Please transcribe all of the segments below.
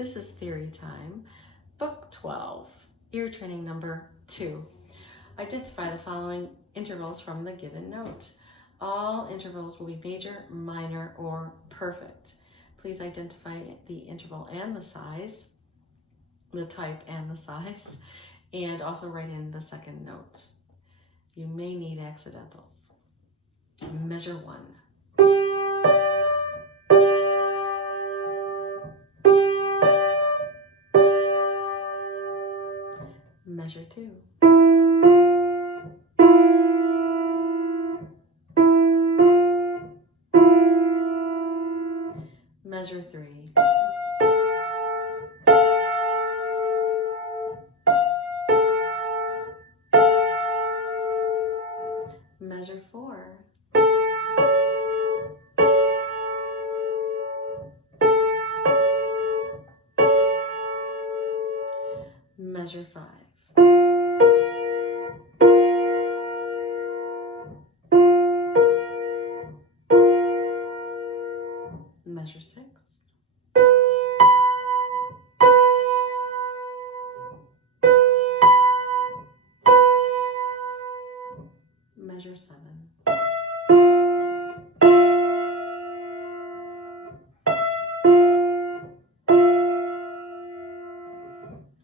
This is Theory Time, Book 12, Ear Training number 2. Identify the following intervals from the given note. All intervals will be major, minor, or perfect. Please identify the interval and the size, the type and the size, and also write in the second note. You may need accidentals. Measure 1. Measure 2. Measure 3. Measure 4. Measure 5. Measure 6. Measure 7.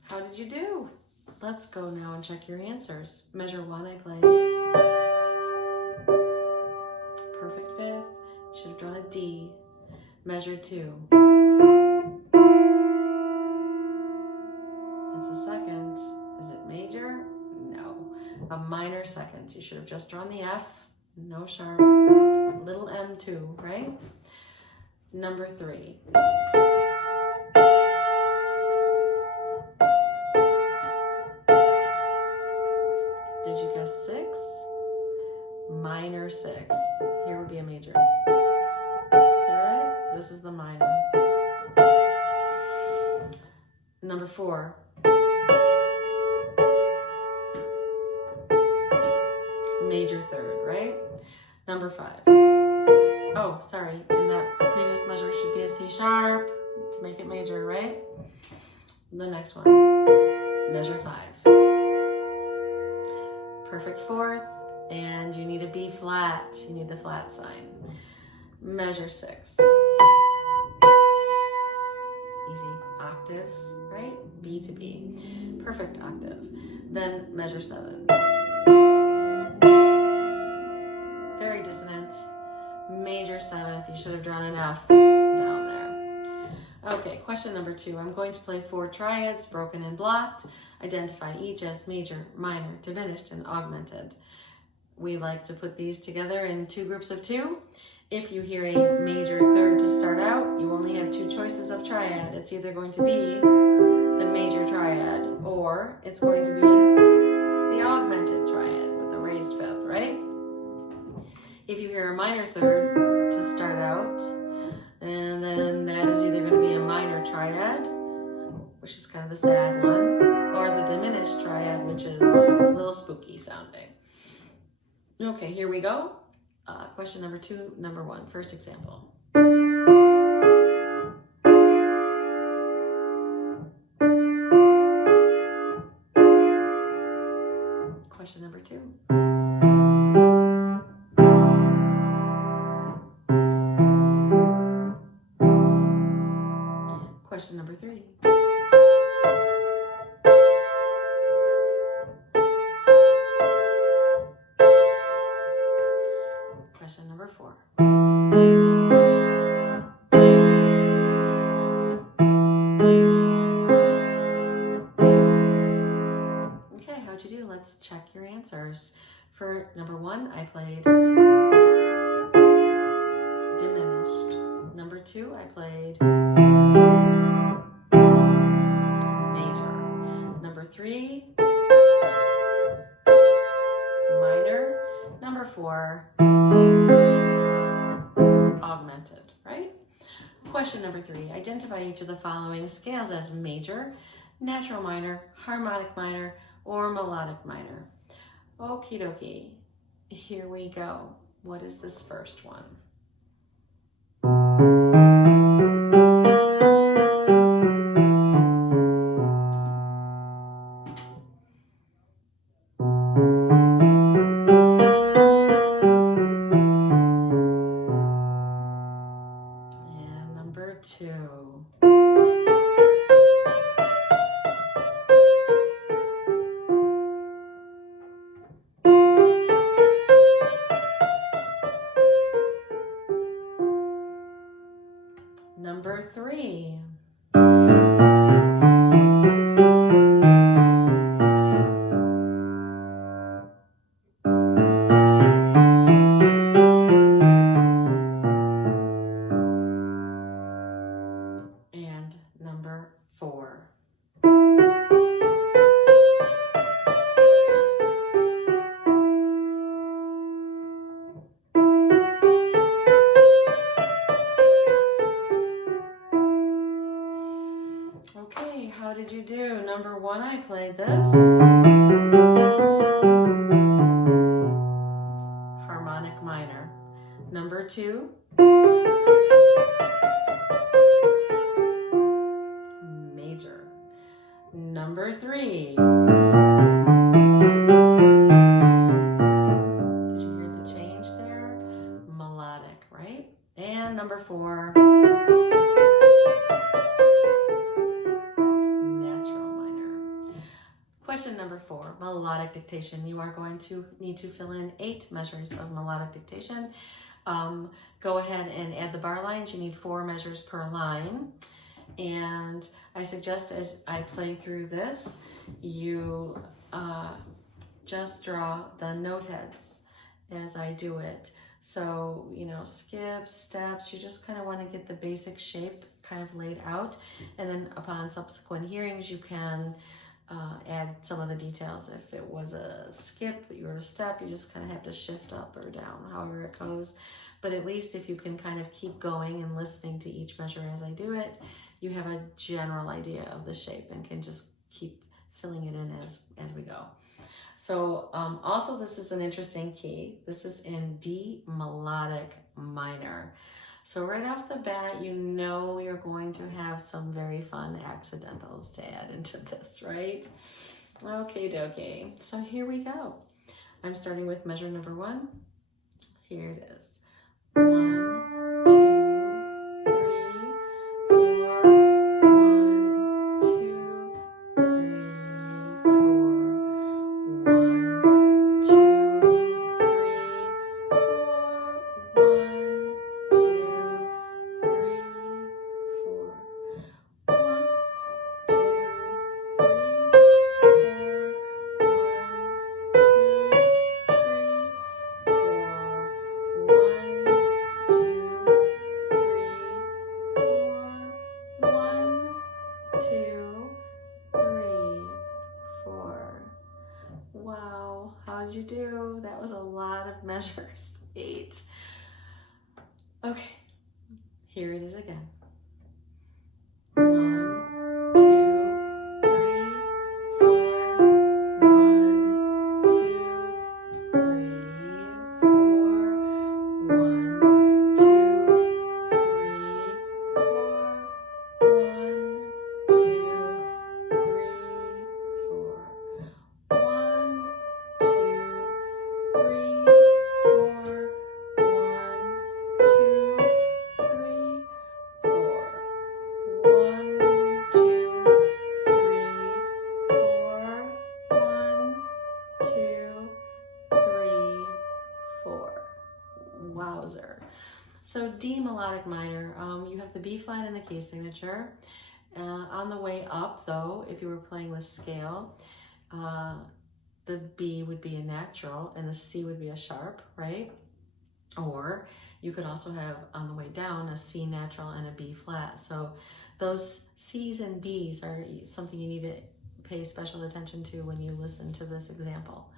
How did you do? Let's go now and check your answers. Measure 1, I played perfect fifth. Should have drawn a D. Measure 2. It's a second. Is it major? No. A minor second. You should have just drawn the F. No sharp. Little M2, right? Number 3. Did you guess 6? Minor 6. Here would be a major. This is the minor. Number 4. Major third, right? Number 5. Oh, sorry. In that previous measure should be a C sharp to make it major, right? The next one. Measure 5. Perfect fourth. And you need a B flat. You need the flat sign. Measure 6. Easy octave, right? B to B. Perfect octave. Then measure 7. Very dissonant. Major 7th. You should have drawn an F down there. Okay, question number 2. I'm going to play 4 triads, broken and blocked. Identify each as major, minor, diminished, and augmented. We like to put these together in 2 groups of 2. If you hear a major third to start out, you only have 2 choices of triad. It's either going to be the major triad or it's going to be the augmented triad with the raised fifth, right? If you hear a minor third to start out, and then that is either going to be a minor triad, which is kind of the sad one, or the diminished triad, which is a little spooky sounding. Okay, here we go. Question number 2, number 1, first example. Question number 2. Question number 3. Question number 4. Okay, how'd you do? Let's check your answers. For number 1, I played diminished. Number 2, I played major. Number 3, minor. Number 4, augmented, right? Question number 3, identify each of the following scales as major, natural minor, harmonic minor, or melodic minor. Okie dokie, here we go. What is this first one? number 4. Okay, how did you do? Number 1, I played this. Harmonic minor. Number 2, major. Number 3, did you hear the change there? Melodic, right? And number 4, natural minor. Question number 4, melodic dictation. You are going to need to fill in 8 measures of melodic dictation. Go ahead and add the bar lines. You need 4 measures per line. And I suggest as I play through this, you just draw the note heads as I do it. So, you know, skips, steps, you just kind of want to get the basic shape kind of laid out. And then upon subsequent hearings, you can add some of the details. If it was a skip, you were a step, you just kind of have to shift up or down, however it goes. But at least if you can kind of keep going and listening to each measure as I do it, you have a general idea of the shape and can just keep filling it in as we go. So also this is an interesting key. This is in D melodic minor. So right off the bat, you know you're going to have some very fun accidentals to add into this, right? Okay, dokie. So here we go. I'm starting with measure number 1. Here it is. 1, 2, 3, 4. 1, 2, 3, 4. 1, 2, 3, 4. 1, 2, 3, 4. 1, 2, 3, 4. Wow, how did you do? That was a lot of measures. 8. Okay, here it is again. 1, 2, 3, 4. 1, 2, 3, 4. 1, 2, 3, 4. 1, 2, 3, 4. 1, 2, 3, 4. 1, 2, 3, 4. 1, 2, 3, 4. 1, 2, 3, 4. Wowzer. So D melodic minor, you have the B flat in the key signature. On the way up though, if you were playing the scale, the B would be a natural and the C would be a sharp, right? Or you could also have on the way down a C natural and a B flat. So those C's and B's are something you need to pay special attention to when you listen to this example.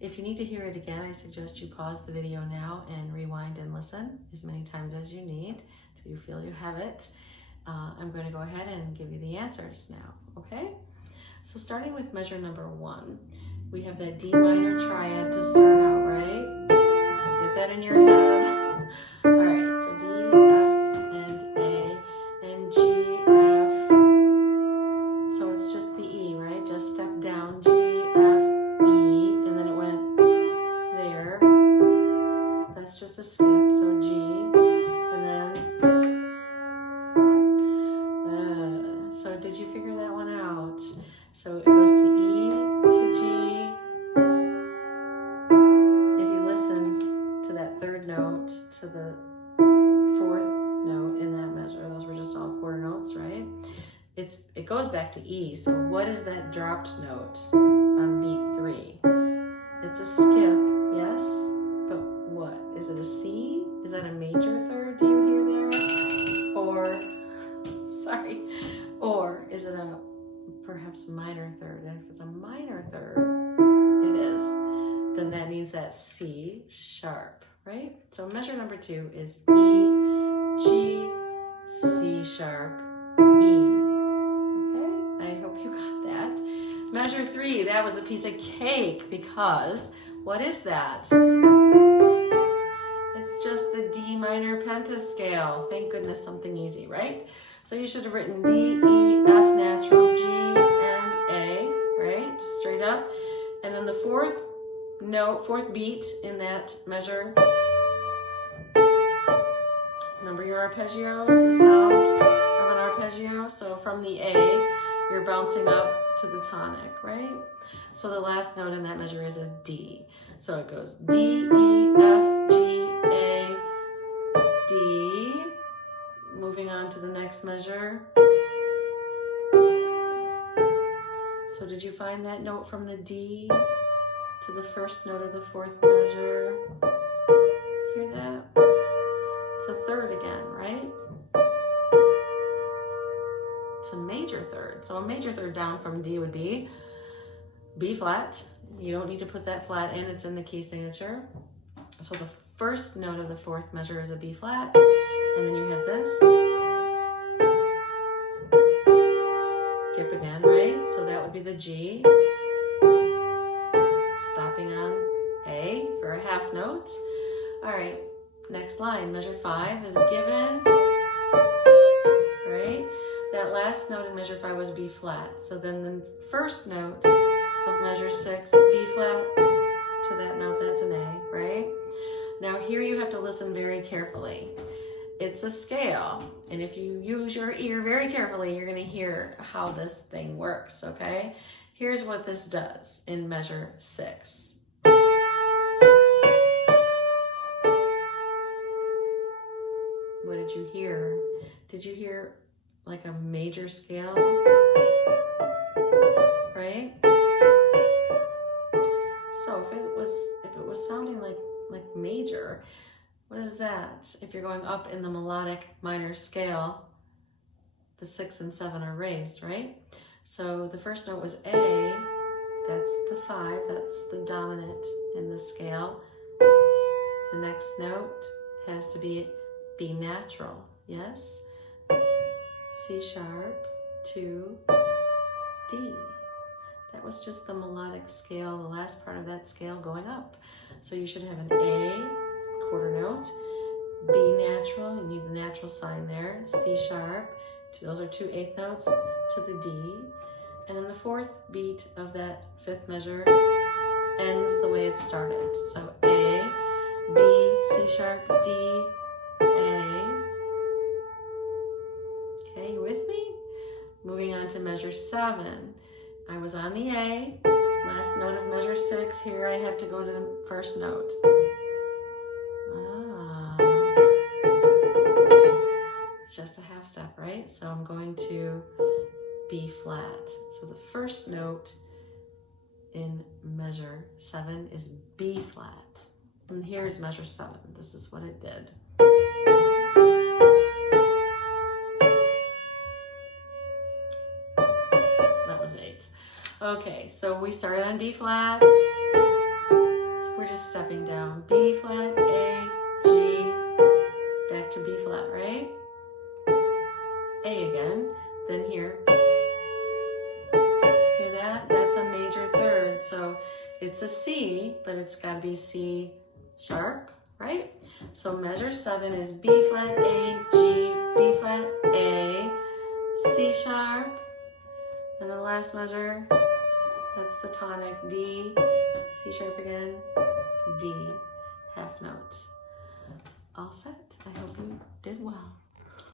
If you need to hear it again, I suggest you pause the video now and rewind and listen as many times as you need till you feel you have it. I'm going to go ahead and give you the answers now, okay? So starting with measure number 1, we have that D minor triad to start out, right? So get that in your head. All right, so D, F, and A, and G, F. So it's just the E, right? Just step down, G, F, E, and then it went there. That's just a skip, so G, and then, so did you figure that one out? So it goes to E, to G. If you listen to that 3rd note, to the 4th note in that measure, those were just all quarter notes, right? It goes back to E, so what is that dropped note on beat 3? It's a skip, yes, but what? Is it a C? Is that a major 3rd? Do you hear there? Or, sorry, or is it a perhaps minor third? And if it's a minor third, it is, then that means that's C sharp, right? So measure number 2 is E, G, C sharp, E. Okay, I hope you got that. Measure 3, that was a piece of cake because what is that? It's just the D minor pentascale. Thank goodness, something easy, right? So you should have written D, E, F natural, G, and A, right? Straight up. And then the fourth note, fourth beat in that measure. Remember your arpeggios, the sound of an arpeggio. So from the A, you're bouncing up to the tonic, right? So the last note in that measure is a D. So it goes D, E, F, G, A, D. Moving on to the next measure. So did you find that note from the D to the first note of the fourth measure? Hear that? It's a third again, right? It's a major third. So a major third down from D would be B flat. You don't need to put that flat in, it's in the key signature. So the first note of the fourth measure is a B flat, and then you have this. Skip again, right? So that would be the G. Stopping on A for a half note. All right, next line, measure 5 is given, right? That last note in measure 5 was B flat. So then the first note of measure 6, B flat, to that note, that's an A, right? Now here you have to listen very carefully. It's a scale, and if you use your ear very carefully, you're gonna hear how this thing works, okay? Here's what this does in measure 6. What did you hear? Did you hear like a major scale, right? So if it was sounding like major, what is that? If you're going up in the melodic minor scale, the 6 and 7 are raised, right? So the first note was A, that's the 5, that's the dominant in the scale. The next note has to be B natural, yes? C sharp to D. That was just the melodic scale, the last part of that scale going up. So you should have an A, quarter note, B natural, you need the natural sign there, C sharp, those are 2 eighth notes, to the D. And then the fourth beat of that fifth measure ends the way it started. So A, B, C sharp, D, A. Okay, you with me? Moving on to measure 7. I was on the A, last note of measure 6. Here I have to go to the first note. It's just a half step, right? So I'm going to B flat. So the first note in measure 7 is B flat. And here's measure 7. This is what it did. That was 8. Okay, so we started on B flat. So we're just stepping down. B flat, A, G, back to B flat, right? A again, then here. Hear that? That's a major third. So it's a C, but it's got to be C sharp, right? So measure 7 is B flat, A, G, B flat, A, C sharp. And the last measure, that's the tonic, D, C sharp again, D, half note. All set. I hope you did well.